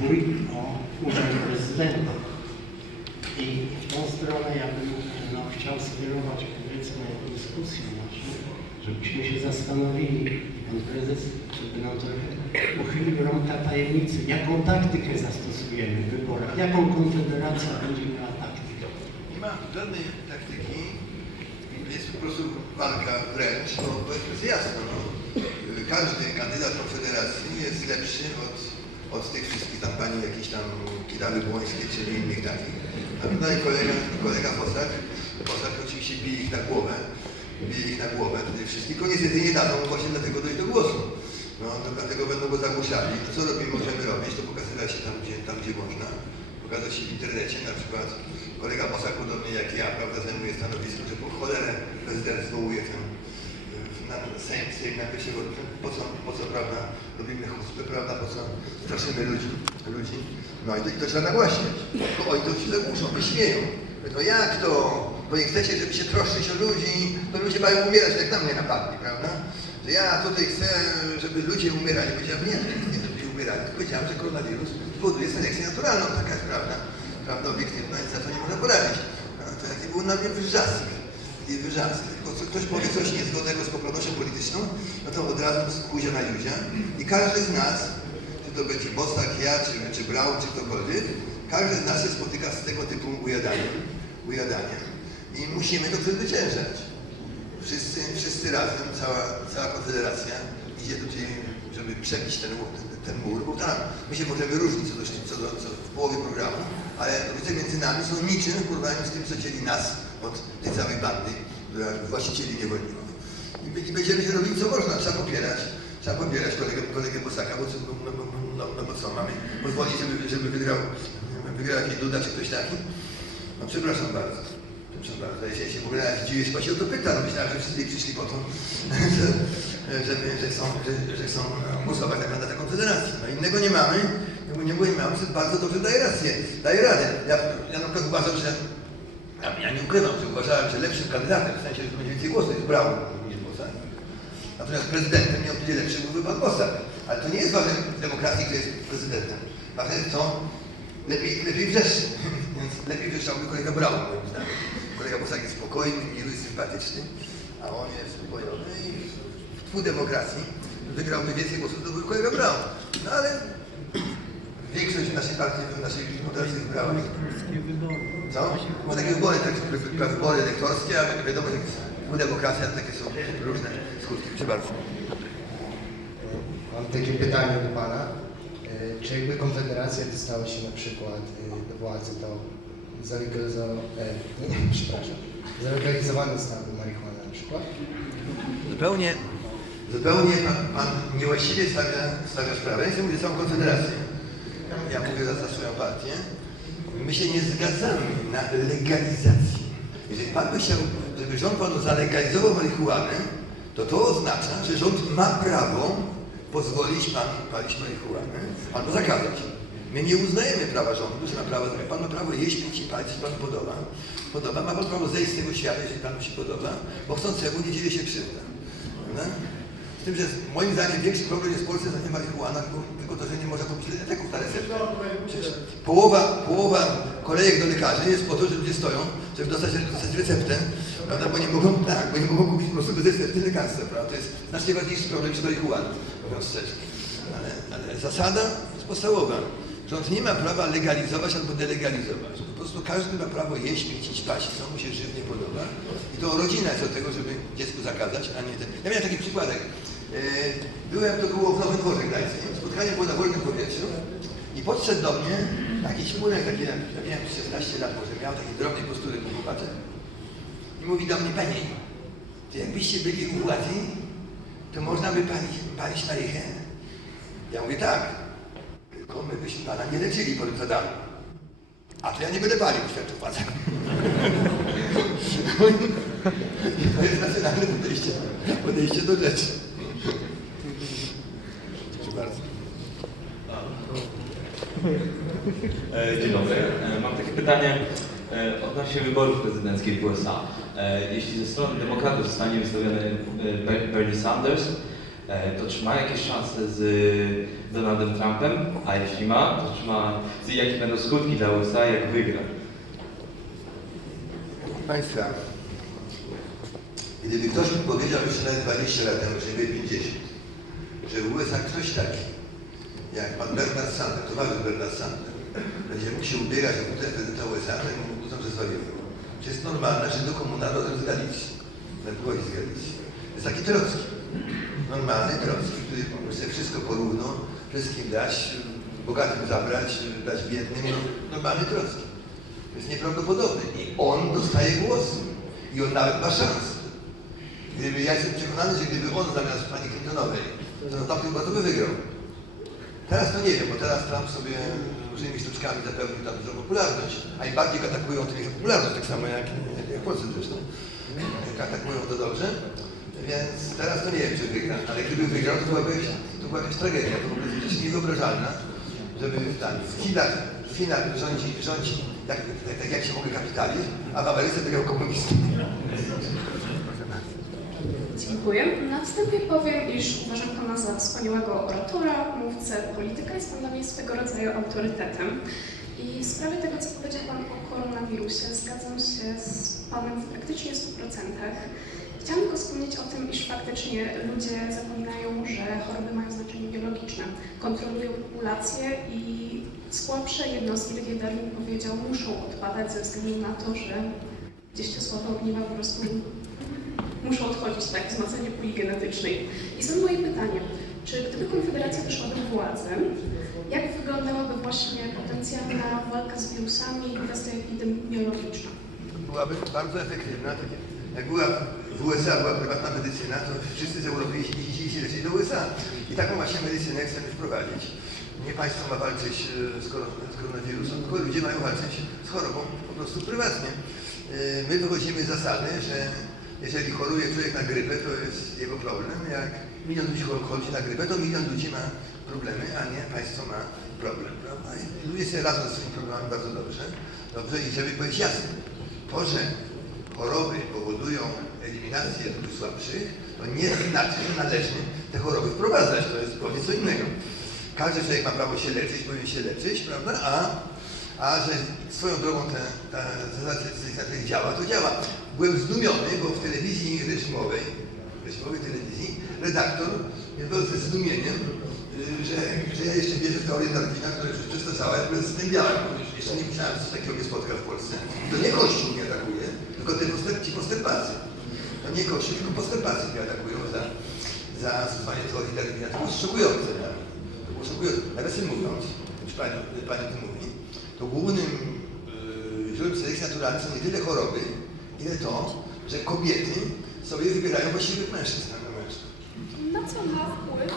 bój o urząd prezydenta. I w tą stronę ja bym no, chciał skierować powiedzmy dyskusję naszą, żebyśmy się zastanowili, pan prezes, żeby nam trochę uchylił rąbka tajemnicy, jaką taktykę zastosujemy w wyborach, jaką konfederacja będzie miała taktykę. Nie ma żadnej taktyki, jest po prostu walka wręcz, bo powiedzmy jasno, no, każdy kandydat Konfederacji jest lepszy od, od tych wszystkich tam pani jakieś tam Kidawy Błońskie czy innych takich. A tutaj kolega, kolega Bosak, Bosak oczywiście bije ich na głowę, bije ich na głowę tutaj wszystkich, tylko niestety nie dadzą właśnie dlatego dojść do głosu. No, to dlatego będą go zagłuszali. No co robimy, możemy robić, to pokazywać się tam, gdzie, tam, gdzie można. Pokazać się w internecie, na przykład kolega Bosak, podobnie jak ja, prawda, zajmuje stanowisko, że po cholerę y, na Sejm, Sejm na grupy. Po co, po co, prawda, robimy chustę, prawda, po co straszymy ludzi, ludzi. No i to, i to trzeba nagłaśniać. Bo oni to się zagłuszą, wyśmieją. No jak to? Bo nie chcecie, żeby się troszczyć o ludzi, to ludzie mają umierać, tak na mnie napadli, prawda? Że ja tutaj chcę, żeby ludzie umierali. Powiedziałem, nie, nie żeby umierali. Powiedziałem, że koronawirus powoduje selekcję naturalną, taka jest prawda. Prawda obiektywna, więc za to nie można poradzić. No, to jaki był na mnie wrzask. Wrzask. Tylko ktoś powie coś niezgodnego z poprawnością polityczną, no to od razu skuzia na Juzia. I każdy z nas, czy to będzie Bosak, ja, czy, czy Braun, czy ktokolwiek, każdy z nas się spotyka z tego typu ujadaniem. ujadaniem. I musimy to przezwyciężać. Wszyscy, wszyscy razem, cała, cała konfederacja idzie tutaj, żeby przebić ten, ten, ten mur, bo tam my się możemy różnić co do, co do co w połowie programu, ale między nami są niczym w porównaniu z tym, co dzieli nas od tej całej bandy, która właścicieli niewolników. I, be- I będziemy się robili co można, trzeba popierać, trzeba popierać kolegę, kolegę Bosaka, bo, co- no, no, no, no, no bo co mamy, pozwolić, żeby, żeby wygrał, wygrał jakiś Duda czy ktoś taki? No przepraszam bardzo. Przepraszam bardzo, ja się w ogóle dziwię, się o to pyta, no myślałem, że wszyscy przyszli po to, że, że, chcą, że, że chcą głosować na kandydata Konfederacji. No innego nie mamy, nie, nie, nie mamy, bardzo dobrze daje rację, daje radę. Ja, ja na przykład uważam, że, ja, nie ukrywam, że uważałem, że lepszym kandydatem, w sensie, że będzie więcej głosów, Braun niż Bosak. Natomiast prezydentem nie odwiedził lepszy byłby pan Bosak. Ale to nie jest ważne w demokracji, kto jest prezydentem. Ważne jest to, lepiej, lepiej wrzeszy. Więc lepiej wrzeszczałby kolega Braun, moim zdaniem. Kolega Bosak jest spokojny, miły, sympatyczny, a on jest bojowy i w tchu demokracji wygrałby więcej głosów, to był kolega Braun. No ale większość naszej partii, naszej fundacji wybrała. No takie wybory, tak, wybory elektorskie, ale wiadomo, że w demokracji takie są różne skutki. Proszę bardzo. Mam takie pytanie do Pana. E, Czy jakby Konfederacja dostała się na przykład e, do władzy, to zalegalizował, e, nie, nie, przepraszam, zalegalizowano marihuana na przykład? Zupełnie, zupełnie pan, pan niewłaściwie stawia, stawia sprawę. Ja mówię całą konfederację. Ja, ja mówię za, za swoją partię. My się nie zgadzamy na legalizację. Jeżeli pan by chciał, żeby rząd panu zalegalizował marihuanę, to to oznacza, że rząd ma prawo pozwolić panu palić marihuanę albo zakazać. My nie uznajemy prawa rządu, że ma prawo. Pan ma prawo jeść, pić i palić, co panu podoba. Podoba. Ma pan prawo zejść z tego świata, jeżeli panu się podoba, bo chcącemu nie dzieje się krzywda. Prawda? Z tym, że moim zdaniem większy problem jest w Polsce to nie marihuana, tylko to, że nie można kupić leków na receptę. Przecież połowa, połowa kolejek do lekarzy jest po to, że ludzie stoją, żeby dostać, dostać receptę, prawda? Bo nie mogą, tak, bo nie mogą kupić po prostu bez recepty lekarstwa, prawda? To jest znacznie ważniejszy problem niż marihuana, mówiąc szczerze. Ale, ale zasada jest podstawowa. Rząd nie ma prawa legalizować albo delegalizować. Po prostu każdy ma prawo jeść, pić i spać, co mu się żywnie podoba. I to rodzina jest od tego, żeby dziecku zakazać, a nie ten. Ja miałem taki przypadek. E, Byłem, to było w Nowym Dworze Gdańskim. Spotkanie było na wolnym powietrzu i podszedł do mnie jakiś murek, taki, ja miałem 16 lat może, miał taki drobny postury po chłopacze. I mówi do mnie, panie, to jakbyście byli u władzy, to można by palić, palić marychę? Ja mówię tak, tylko my byśmy pana nie leczyli po tym zadaniu. A to ja nie będę palił, świadczył facet. to jest racjonalne podejście, podejście do rzeczy. Proszę bardzo. E, Dzień dobry. E, Mam takie pytanie e, odnośnie wyborów prezydenckich w USA. Jeśli ze strony demokratów zostanie wystawiony Ber- Bernie Sanders, to czy ma jakieś szanse z Donaldem Trumpem? A jeśli ma, to czy ma, jakie będą skutki dla USA, jak wygra? Państwa, gdyby ktoś mi powiedział jeszcze nawet 20 lat temu, nie 50, że w USA ktoś taki, jak pan Bernard Sanders, towarzysz Bernard Sanders, będzie mógł się ubierać o butel prezydenta USA, to mu że zwariował. Czy jest normalne, że do komuna rodem z Galicji, na pochodzi z Galicji. Jest taki Trocki, normalny Trocki, który chce wszystko porówno, wszystkim dać, bogatym zabrać, dać biednym, no, normalny Trocki. To jest nieprawdopodobne. I on dostaje głos. I on nawet ma szansę. Gdyby, ja jestem przekonany, że gdyby on zamiast pani Clintonowej, to na tamtym to by wygrał. Teraz to nie wiem, bo teraz Trump sobie różnymi sztuczkami zapewnił tam dużą popularność, a im bardziej go atakują, tym większa popularność, tak samo jak, jak w Polsce zresztą. Jak atakują to dobrze, więc teraz to nie wiem, czy wygra, ale gdyby wygrał, to byłaby, to była jakaś tragedia, to byłaby rzecz niewyobrażalna, żeby tam w Chinach, w Chinach rządzi, rządzi tak, tak, tak jak się mówi kapitalizm, a w Ameryce wygrał komunizm. Dziękuję. Na wstępie powiem, iż uważam Pana za wspaniałego oratora, mówcę, polityka. Jest Pan dla mnie swego rodzaju autorytetem. I w sprawie tego, co powiedział Pan o koronawirusie, zgadzam się z Panem w praktycznie 100%. Chciałam tylko wspomnieć o tym, iż faktycznie ludzie zapominają, że choroby mają znaczenie biologiczne. Kontrolują populację i słabsze jednostki, tak jak Darwin powiedział, muszą odpadać ze względu na to, że gdzieś te słabe ogniwa po prostu muszą odchodzić tak, wzmacnianie puli genetycznej. I stąd moje pytanie, czy gdyby Konfederacja doszła do władzy, jak wyglądałaby właśnie potencjalna walka z wirusami i kwestia epidemiologiczna? byłaby bardzo efektywna. Tak jak- była w USA była prywatna medycyna, to wszyscy z Europy jeździli leczyć do USA. I taką właśnie medycynę chcemy wprowadzić. Nie państwo ma walczyć e, z, z koronawirusem, tylko ludzie mają walczyć z chorobą po prostu prywatnie. E, My wychodzimy z zasady, że jeżeli choruje człowiek na grypę, to jest jego problem. Jak milion ludzi chodzi na grypę, to milion ludzi ma problemy, a nie państwo ma problem. Prawda? I ludzie sobie radzą ze swoimi problemami bardzo dobrze. Dobrze, i żeby powiedzieć jasno, to, że choroby powodują eliminację tych słabszych, to nie znaczy, że należy te choroby wprowadzać. To jest zupełnie co innego. Każdy człowiek ma prawo się leczyć, powinien się leczyć, prawda? A, a że swoją drogą ta, ta zasadzie działa, to działa. Byłem zdumiony, bo w telewizji reżimowej, reżimowej telewizji, redaktor mnie ze zdumieniem, y, że, że ja jeszcze wierzę w teorię Darwina, która już przestarzała, jak byłem zdębiałem. Jeszcze nie myślałem, że coś takiego mnie spotka w Polsce. To nie Kościół mnie atakuje, tylko te postęp, ci postępacy. To nie Kościół, tylko postępacy mnie atakują za, za stosowanie teorii Darwina. To było szokujące dla mnie. To było szokujące. Nawiasem mówiąc, już pani, pani o tym mówi, to głównym yy, źródłem selekcji naturalnej są nie tyle choroby, ile to, że kobiety sobie wybierają właściwych mężczyzn na mężczyzn. Na co ma wpływ?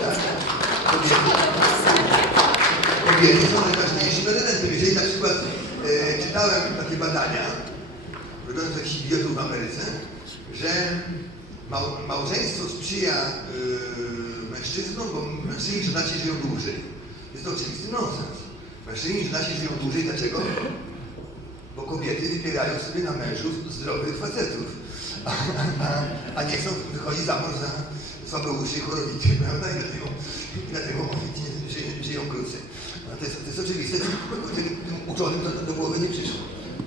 Tak. Kobiety, kobiety są najważniejszym elementem. Jeżeli na przykład e, czytałem takie badania, robione przez jakichś idiotów w Ameryce, że mał, małżeństwo sprzyja e, mężczyznom, bo mężczyźni żonaci żyją dłużej. Jest to oczywisty nonsens. Mężczyźni i żonaci żyją dłużej, dlaczego? Bo kobiety wybierają sobie na mężów zdrowych facetów, a, a, a nie chcą wychodzić za mąż za słabeuszy, chorowity, prawda? I dlatego, i dlatego oni żyją, żyją krócej. No to, jest, to jest oczywiste, tym, tym uczonym to do głowy nie przyszło.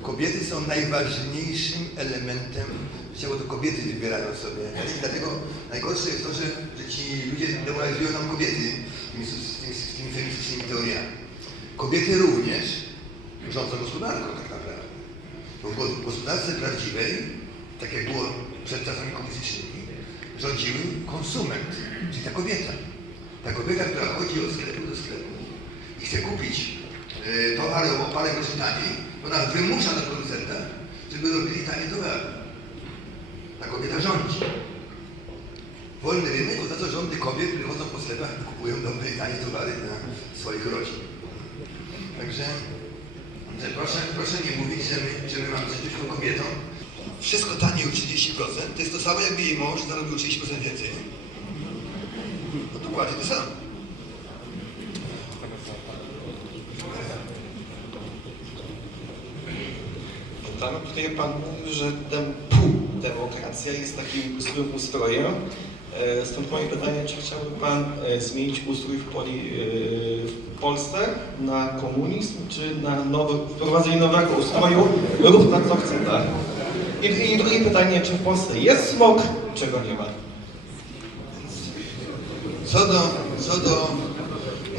Kobiety są najważniejszym elementem życia, bo to kobiety wybierają sobie. I dlatego najgorsze jest to, że, że ci ludzie demoralizują nam kobiety tymi, tymi, tymi teoriami. Kobiety również rządzą gospodarką tak naprawdę. Bo w gospodarce prawdziwej, tak jak było przed czasami komunistycznymi, rządziły konsument, czyli ta kobieta. Ta kobieta, która chodzi od sklepu do sklepu i chce kupić e, towar o parę groszy taniej, ona wymusza na producentach, żeby robili tanie towary. Ta kobieta rządzi. Wolny rynek oznacza rządy kobiet, które chodzą po sklepach i kupują dobre i tanie towary dla swoich rodzin. Także że proszę, proszę nie mówić, że my, że my mamy coś przeciwko kobietom. Wszystko taniej o 30%, to jest to samo, jakby jej mąż zarobił 30% więcej. No dokładnie to samo. Tam tutaj pan mówi, że ten pół demokracja jest takim złym ustrojem. E, Stąd moje pytanie, czy chciałby Pan e, zmienić ustrój w, poli, e, w Polsce na komunizm, czy na nowy, wprowadzenie nowego ustroju chce, tak? I, I drugie pytanie, czy w Polsce jest smog, czy go nie ma? Co do, co do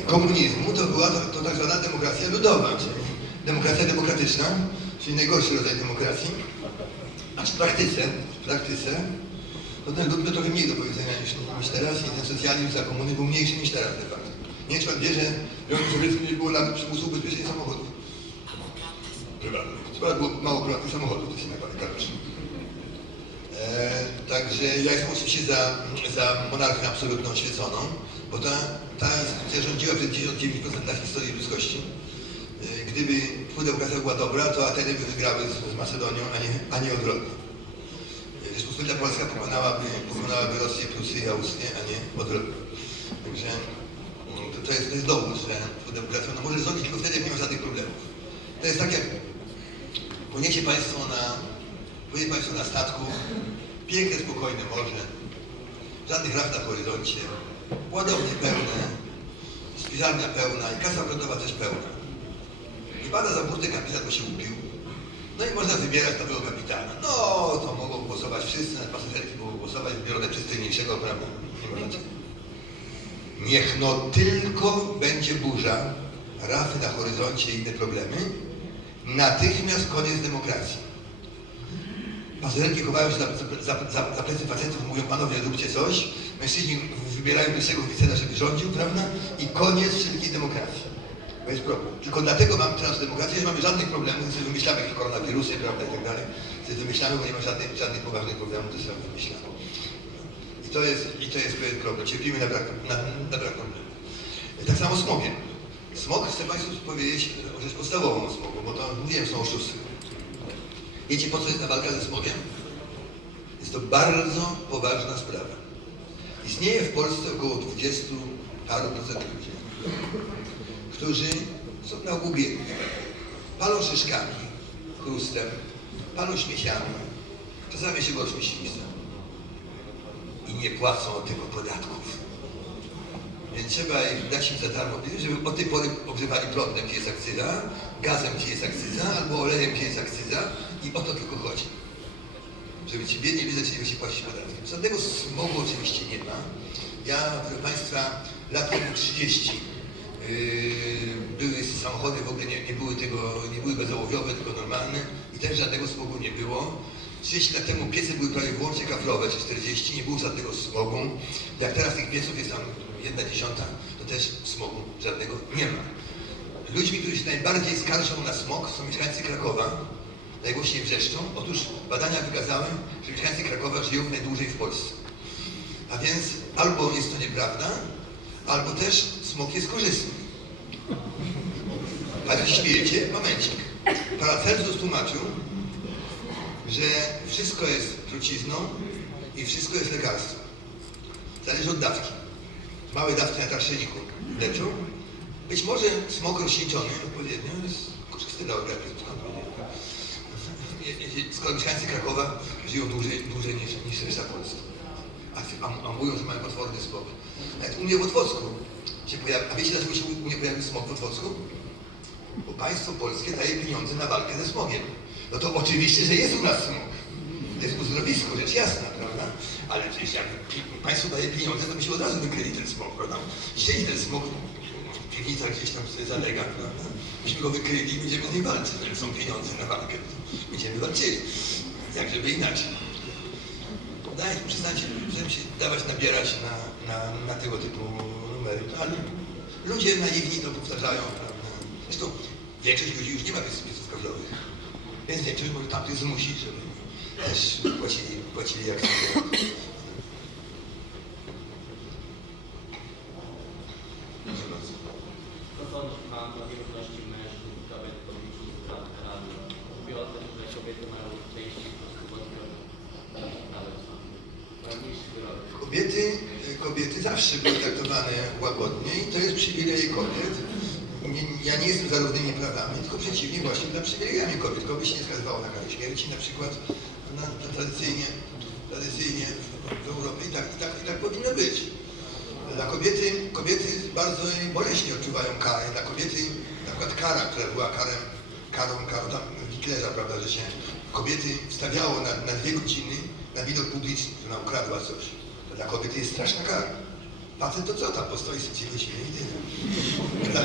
komunizmu, to była to, to tak zwana demokracja ludowa, czyli demokracja demokratyczna, czyli najgorszy rodzaj demokracji. A w praktyce, w praktyce, to ten trochę mniej do powiedzenia niż, niż teraz i ten socjalizm za komuny był mniejszy niż teraz de facto. Nie wiem, czy pan wie, że w Związku Sowieckim nie było nawet przymusu ubezpieczenia samochodów. Prywatnych. Trzeba było mało prywatnych samochodów, to się nazywa Karol. E, także ja jestem oczywiście za, za monarchię absolutną oświeconą, bo ta, ta instytucja rządziła przez 99% lat historii ludzkości. E, gdyby demokracja była dobra, to Ateny by wygrały z, z Macedonią, a nie, a nie odwrotnie. Rzeczpospolita Polska pokonałaby, pokonałaby Rosję, Prusy i Austrię, a nie odwrotnie. Także mm, to, to, jest, to jest dowód, że demokracja no, może rządzić tylko wtedy, jak nie ma żadnych problemów. To jest tak jak płyniecie Państwo na, Państwo na statku, piękne, spokojne morze, żadnych raf na horyzoncie, ładownie pełne, spiżarnia pełna i kasa ogrodowa też pełna. I pada za burtę kapitan, bo się upił. No i można wybierać nowego kapitana. No, to głosować wszyscy, na pasażerki mogą głosować, biorę przystojniejszego, prawda? Nie. Niech no tylko będzie burza, rafy na horyzoncie i inne problemy, natychmiast koniec demokracji. Pasażerki chowają się za, za, za, za plecy facetów, mówią panowie róbcie coś, mężczyźni wybierają pierwszego oficera, żeby rządził, prawda? I koniec wszelkiej demokracji. Tylko dlatego mamy teraz demokrację, że mamy żadnych problemów, sobie wymyślamy jakieś koronawirusy, prawda, i tak dalej. Wymyślamy, bo nie ma żadnych, żadnych poważnych problemów, to sobie wymyślamy. I to jest, i to jest pewien problem. Cierpimy na brak, na, na brak problemu. Tak samo z smogiem. Smog, chcę Państwu powiedzieć o rzecz podstawową smogu, bo to mówiłem, są oszusty. Wiecie, po co jest ta walka ze smogiem? Jest to bardzo poważna sprawa. Istnieje w Polsce około 20 paru procent ludzi, którzy są na ogół biedni. Palą szyszkami, chrustem, palą śmieciami, czasami się gorzmi świństwem. I nie płacą tego podatków. Więc trzeba im dać im za darmo żeby od tej pory ogrzewali prądem, gdzie jest akcyza, gazem, gdzie jest akcyza, albo olejem, gdzie jest akcyza i o to tylko chodzi. Żeby ci biedni ludzie zaczęli się płacić podatkiem. Żadnego smogu oczywiście nie ma. Ja, proszę Państwa, lat temu 30 yy, były samochody, w ogóle nie, nie były tego, nie były bezołowiowe, tylko normalne i też żadnego smogu nie było. 30 lat temu piece były prawie wyłącznie kaflowe, czy 40, nie było żadnego smogu. Jak teraz tych pieców jest tam jedna dziesiąta, to też smogu żadnego nie ma. Ludźmi, którzy się najbardziej skarżą na smog są mieszkańcy Krakowa. Najgłośniej wrzeszczą. Otóż badania wykazały, że mieszkańcy Krakowa żyją najdłużej w Polsce. A więc albo jest to nieprawda, albo też smog jest korzystny. Ale śmiejecie? Momencik. Paracelsus tłumaczył, że wszystko jest trucizną i wszystko jest lekarstwem. Zależy od dawki. Małe dawki na tarszeniku leczą. Być może smog rozcieńczony odpowiednio jest korzystny dla. Skoro mieszkańcy Krakowa żyją dłużej, dłużej niż, niż reszta Polski. A, a, a mówią, że mają potworny smog. Nawet u mnie w Otwocku się pojawi, a wiecie dlaczego się u mnie pojawił smog w Otwocku? Bo państwo polskie daje pieniądze na walkę ze smogiem. No to oczywiście, że jest u nas smog. To jest uzdrowisko, rzecz jasna, prawda? Ale przecież jak państwo daje pieniądze, to by się od razu wykryli ten smog, prawda? Siedzi ten smog w piwnicach gdzieś tam sobie zalega, prawda? Myśmy go wykryli i będziemy z nim walczyć. Jak są pieniądze na walkę, to będziemy walczyli. Jak żeby inaczej. Daj, przyznajcie, żeby się dawać nabierać na, na, na tego typu numery, ale ludzie naiwni to powtarzają? Zresztą większość ludzi już nie ma pieców kawlowych. Więc większość może tamtych zmusić, żeby też płacili, płacili jak kobiety. Kobiety, zawsze były traktowane łagodnie i to jest przywilej kobiet. Ja nie jestem za równymi prawami, tylko przeciwnie właśnie dla przywilejami kobiet. Kobiet się nie skazywało na karę śmierci na przykład, na, na tradycyjnie, tradycyjnie w Europie i tak, i, tak, i tak powinno być. Dla kobiety, kobiety bardzo boleśnie odczuwają karę. Dla kobiety na przykład kara, która była karem, karą, karą tam Hitlera, prawda, że się kobiety stawiało na, na dwie godziny na widok publiczny, że ona ukradła coś. To dla kobiety jest straszna kara. Facet to co tam, postoi sobie tyle.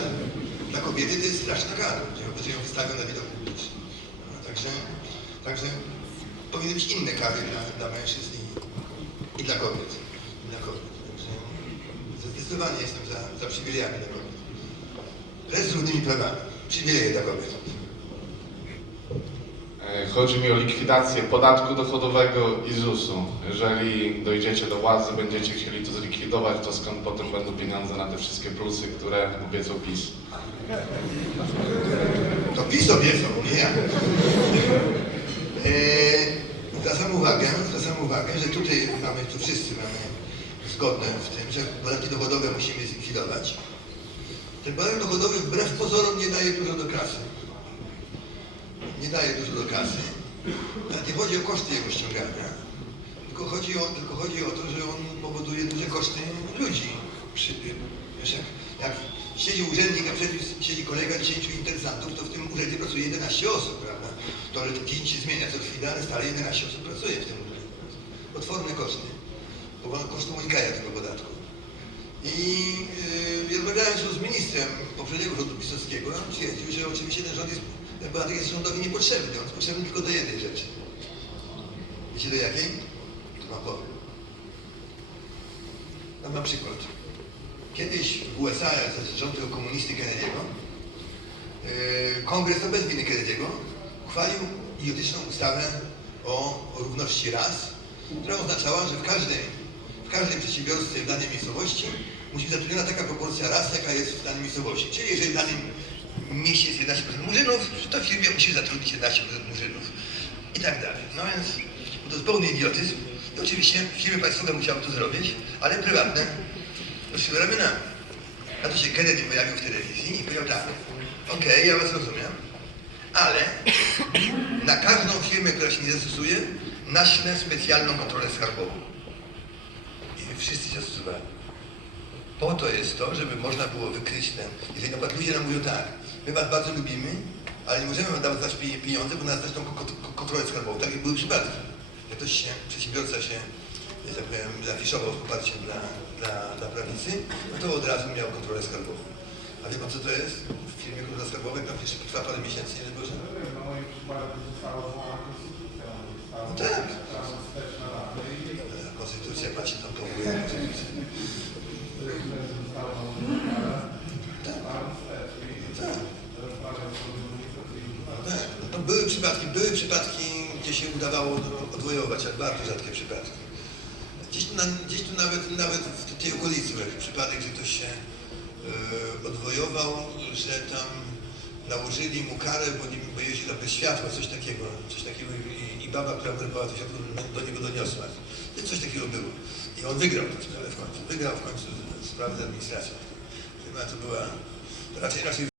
Dla, kobiety to jest straszna że, że ją wystawią na widok publiczny. No, także, także powinny być inne kary dla, dla mężczyzn i, i dla kobiet. I dla kobiet. Także zdecydowanie jestem za, za przywilejami dla kobiet. Wręcz z równymi prawami. Przywileje dla kobiet. E, Chodzi mi o likwidację podatku dochodowego i ZUS-u. Jeżeli dojdziecie do władzy, będziecie chcieli to zlikwidować, to skąd potem będą pieniądze na te wszystkie plusy, które obiecał PiS? To PiS obiecał, nie ja. Eee, zwracam uwagę, zwracam uwagę, że tutaj mamy, tu wszyscy mamy zgodne w tym, że podatki dochodowe musimy zlikwidować. Ten podatek dochodowy wbrew pozorom nie daje dużo do kasy. Nie daje dużo do kasy. Nawet nie chodzi o koszty jego ściągania, tylko chodzi o, tylko chodzi o to, że on powoduje duże koszty ludzi. Przy, wiesz, jak, jak siedzi urzędnik, a przed nim siedzi kolega 10 interesantów, to w tym urzędzie pracuje 11 osób, prawda? To, że to 5 się zmienia co chwilę, ale stale 11 osób pracuje w tym urzędzie. Potworne koszty. Bo koszty unikają tego podatku. I yy, rozmawiałem się z ministrem poprzedniego rządu pisowskiego, on twierdził, że oczywiście ten rząd jest, podatek jest rządowi niepotrzebny, on jest potrzebny tylko do jednej rzeczy. Wiecie do jakiej? To wam powiem. Dam wam przykład. Kiedyś w USA, za rządu komunisty Kennedy'ego, yy, kongres to bez winy Kennedy'ego uchwalił idiotyczną ustawę o, równości ras, która oznaczała, że w każdej, w każdej przedsiębiorstwie w danej miejscowości musi być zatrudniona taka proporcja ras, jaka jest w danej miejscowości. Czyli jeżeli w danym mieście jest 11% murzynów, to w firmie musi zatrudnić 11% murzynów. I tak dalej. No więc to jest pełny idiotyzm. I oczywiście firmy państwowe musiały to zrobić, ale prywatne nosiły ramionami. A to się Kennedy pojawił w telewizji i powiedział tak, okej, ja was rozumiem, ale na każdą firmę, która się nie zastosuje, naślę specjalną kontrolę skarbową. I wszyscy się zastosowali. Po to jest to, żeby można było wykryć ten. Jeżeli na przykład ludzie nam mówią tak, my was bardzo lubimy, ale nie możemy wam dawać pieniądze, bo nas też tą ko- ko- kontrolę skarbową. Takie były przypadki. Jak ktoś się, przedsiębiorca się, że tak powiem, zafiszował z poparciem dla, dla, dla prawicy, no to od razu miał kontrolę skarbową. A wie pan co to jest? W firmie kontrola skarbowa, jak tam jeszcze trwa parę miesięcy, nie Boże? No tak. Konstytucja, jak pan się tam powołuje konstytucję. Były przypadki, gdzie się udawało odwojować, ale bardzo rzadkie przypadki. Gdzieś tu, na, gdzieś tu nawet, nawet w tej okolicy był przypadek, że ktoś się e, odwojował, że tam nałożyli mu karę, bo, nie, bo jeździł tam bez światła, coś takiego, coś takiego i, i baba, która wyrwała to światło, do, do niego doniosła. I coś takiego było. I on wygrał tę sprawę w końcu. Wygrał w końcu sprawę z administracją. Chyba to była, raczej, raczej